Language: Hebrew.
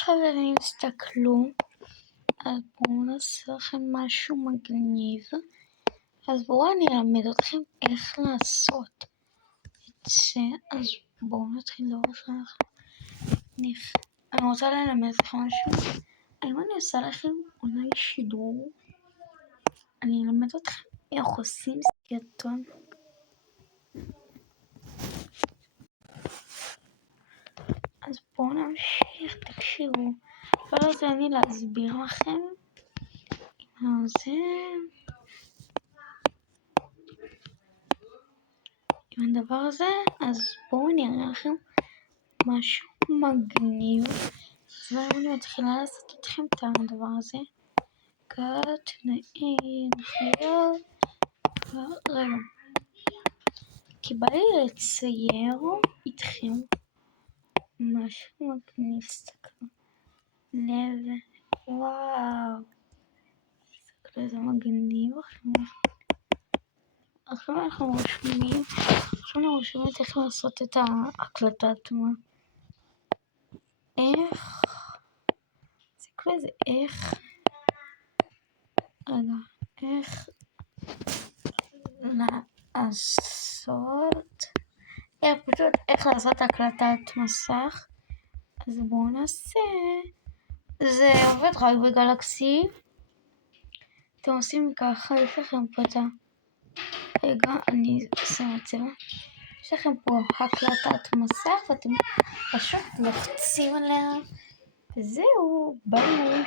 חברים, הסתכלו, אז בואו נעשה לכם משהו מגניב. אז בואו אני אלמד אתכם איך לעשות את זה. אז בואו נתחיל אני רוצה ללמד אתכם משהו. האם אני עושה לכם אולי שידור? אני אלמד אתכם איך עושים סרטון. אז בואו נמשיך, תקשיבו. לא זה אני להסביר לכם. עם הדבר הזה, אז בואו נראה לכם משהו מגניב. אז אני מתחילה לעשות אתכם את הדבר הזה. רגע. כי בא לי לצייר איתכם משהו מגניב. תסתכלו. לב. וואו. תסתכלו איזה מגניב. עכשיו אנחנו רושמים איך לעשות את ההקלטה עצמה. תסתכלו איזה איך לעשות הקלטת מסך. אז בואו נעשה. זה עובד רק בגלקסי. אתם עושים ככה, יש לכם פה את רגע, אני עושה את זה. יש לכם פה הקלטת מסך, ואתם פשוט לוחצים עליה, וזהו, ביי.